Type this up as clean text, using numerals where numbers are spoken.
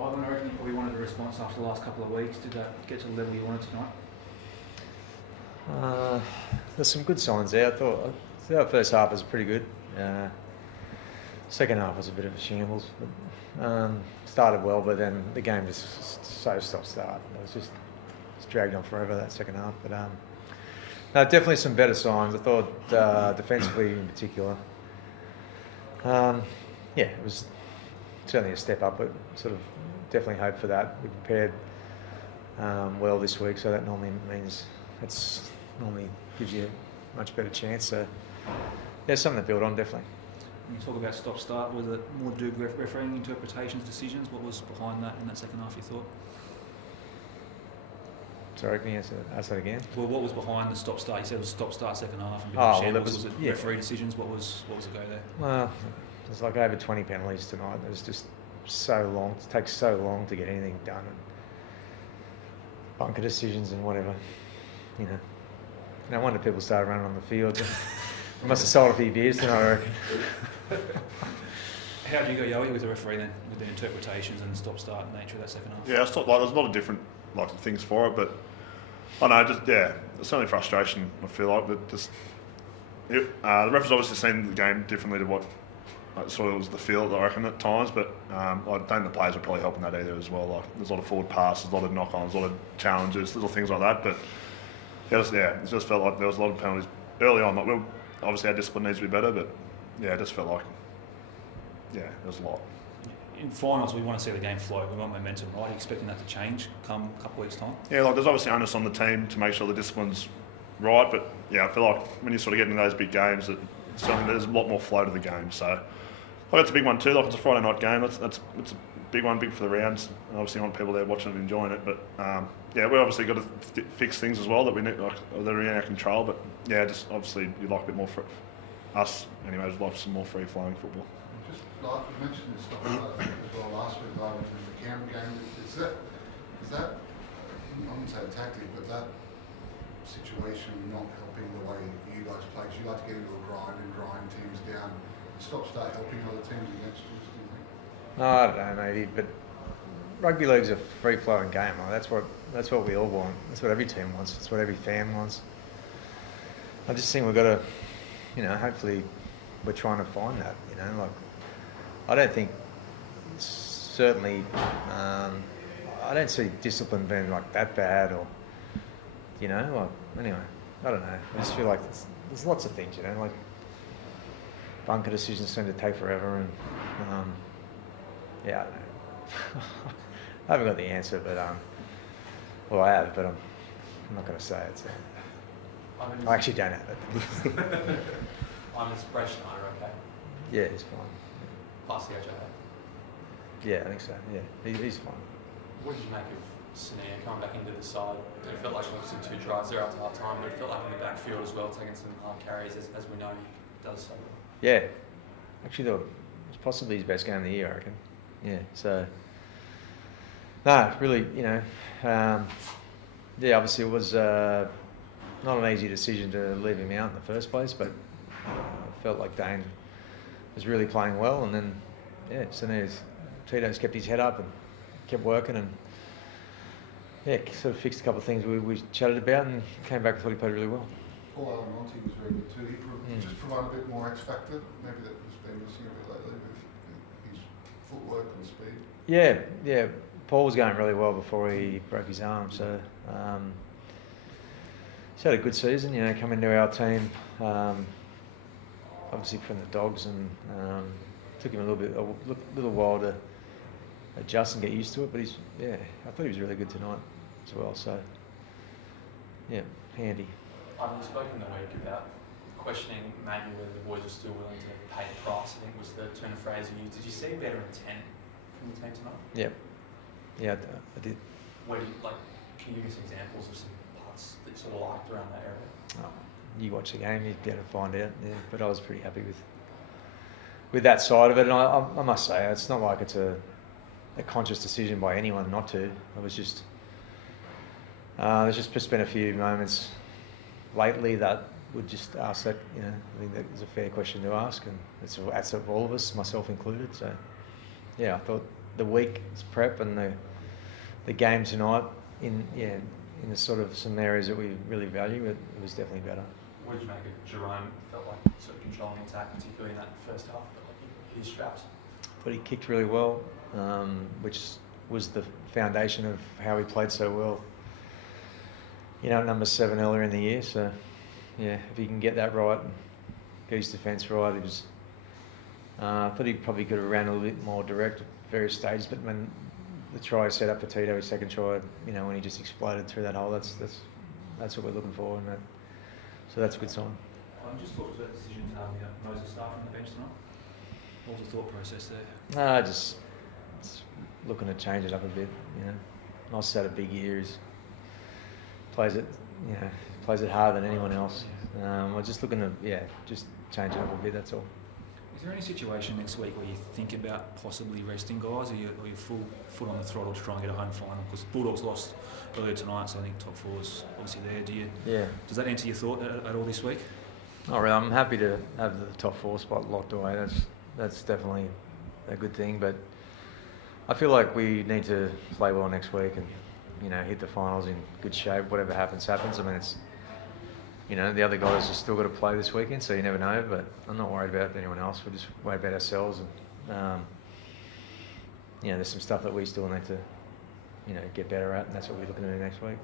Ivan, I reckon you probably wanted a response after the last couple of weeks. Did that get to the level you wanted tonight? There's some good signs there. I thought the first half was pretty good. Second half was a bit of a shambles. But, started well, but then the game just so stop-start. It was just dragged on forever, that second half. But no, definitely some better signs. I thought defensively in particular. It was certainly a step up, but sort of definitely hope for that. We prepared well this week, so that normally means normally gives you a much better chance. So there's something to build on, definitely. When you talk about stop-start, was it more to do with refereeing interpretations, decisions? What was behind that in that second half, you thought? Sorry, can you ask that again? Well, what was behind the stop-start? You said it was stop-start second half. And was it referee decisions? What was the go there? Well, there's like over 20 penalties tonight. It was just so long. It takes so long to get anything done. And bunker decisions and whatever, you know. No wonder people started running on the field. I must have sold a few beers tonight, I reckon. How did you go, Yoey, with the referee then, with the interpretations and the stop-start nature of that second half? Yeah, I thought there's a lot of different things for it, but I know, there's certainly frustration. I feel like, but the referee's obviously seen the game differently to what sort of was the field, I reckon, at times. But I don't think the players were probably helping that either as well. Like, there's a lot of forward passes, a lot of knock-ons, a lot of challenges, little things like that. But it just felt like there was a lot of penalties early on. Like, obviously our discipline needs to be better, but it just felt like there was a lot. In finals, we want to see the game flow. We want momentum, right? Are you expecting that to change come a couple of weeks' time? Yeah, like there's obviously onus on the team to make sure the discipline's right, but I feel like when you sort of get into those big games, that certainly there's a lot more flow to the game. So, that's a big one too. Like, it's a Friday night game. It's a big one, big for the rounds. And obviously, you want people there watching and enjoying it. But we obviously got to fix things as well that we need, that are in our control. But just obviously, you'd like a bit more for us. Anyways, we'd like some more free flowing football. Just like you mentioned this stuff as well last week, in the Canberra game. Is that I wouldn't say a tactic, but that situation not helping the way you guys play? Because you like to get into a grind and grind teams down. Start helping other teams against you, do you think? No, I don't know, maybe, but rugby league's a free-flowing game. Like, that's what we all want. That's what every team wants. That's what every fan wants. I just think we've got to, hopefully we're trying to find that. Like, I don't think certainly I don't see discipline being like that bad, or anyway, I don't know. I just feel like there's lots of things, like bunker decisions seem to take forever, and I don't know. I haven't got the answer, but I have, but I'm not going to say it. So. I actually don't have it. I'm fresh Schneider, okay? Yeah, he's fine. Plus the OJ. Yeah, I think so. Yeah, he's fine. What did you make of Sania coming back into the side? It felt like obviously 2 tries there after half time, but it felt like in the backfield as well, taking some hard carries, as we know he does so. Yeah, actually, it was possibly his best game of the year, I reckon. Yeah, so no, really, obviously it was not an easy decision to leave him out in the first place, but I felt like Dane was really playing well, and then Tito's kept his head up and kept working, and sort of fixed a couple of things we chatted about, and came back and thought he played really well. Paul Alamonte was very good too. He just provided a bit more X factor, maybe that has been missing a bit lately with his footwork and speed. Yeah. Paul was going really well before he broke his arm, so he's had a good season. Come into our team, obviously from the Dogs, and took him a little while to adjust and get used to it. But I thought he was really good tonight as well. So handy. I've spoken in the week about questioning maybe whether the boys are still willing to pay the price. I think was the turn of phrase you used. Did you see better intent from the team tonight? Yeah, I did. Where do you, can you give us examples of some parts that you sort of liked around that area? Oh, you watch the game, you'd be able to find out. Yeah, but I was pretty happy with that side of it. And I must say, it's not like it's a conscious decision by anyone not to. I was just there's just been a few moments lately that would just ask that. I think that is a fair question to ask, and it's of all of us, myself included. So I thought the week's prep and the game tonight in the sort of some areas that we really value, it was definitely better. What did you make of Jerome? Felt like sort of controlling attack, particularly in that first half. Felt like he strapped. But he kicked really well, which was the foundation of how he played so well. You know, number 7 earlier in the year. So, yeah, if he can get that right and get his defence right, it was. I thought he probably could have ran a little bit more direct at various stages, but when the try set up for Tito, his second try, you know, when he just exploded through that hole, that's what we're looking for, and so that's a good sign. Just thought about the decision to have Moses start on the bench tonight. What was the thought process there? Just looking to change it up a bit. You know, Nice had a big year. He's plays it harder than anyone else. We're just looking to just change it up a bit. That's all. Is there any situation next week where you think about possibly resting guys, or you full foot on the throttle to try and get a home final? Because Bulldogs lost earlier tonight, so I think top four is obviously there. Does that enter your thought at all this week? Not really. I'm happy to have the top four spot locked away. That's definitely a good thing. But I feel like we need to play well next week and hit the finals in good shape. Whatever happens. I mean, it's the other guys have still got to play this weekend, so you never know. But I'm not worried about anyone else. We're just worried about ourselves. And there's some stuff that we still need to get better at, and that's what we're looking to do next week.